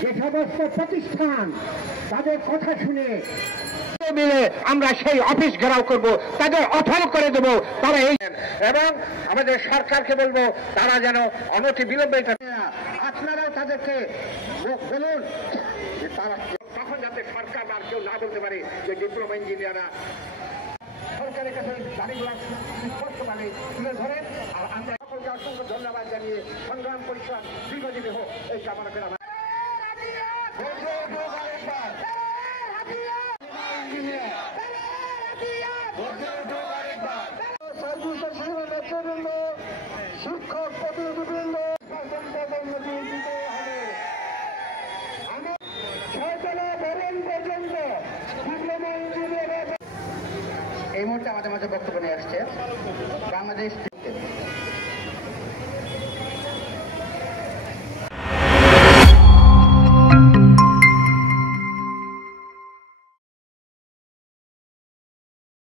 যে সমস্ত প্রতিষ্ঠান তাদের কথা শুনে মিলে আমরা সেই অফিস ঘেরাও করব, তাদের অথল করে দেব। তারা এই এবং আমাদের সরকারকে বলবো তারা যেন অনতি বিলম্বে আপনারাও তাদেরকে বলুন যে তারা তখন যাতে সরকার আর কেউ না বলতে পারে যে ডিপ্লোমা ইঞ্জিনিয়াররা সরকারের কাছে দাবিগুলো স্পষ্টভাবে তুলে ধরেন। আর আমরা সকলকে অসংখ্য ধন্যবাদ জানিয়ে সংগ্রাম পরিষদ দীর্ঘজীবী হোক এই কামনা করে শিক্ষক প্রতিনিধিবৃন্দ পর্যন্ত ডিপ্লোমা ইঞ্জিনিয়ার এই মুহূর্তে আমাদের মাঝে বক্তব্য নিয়ে আসছে বাংলাদেশ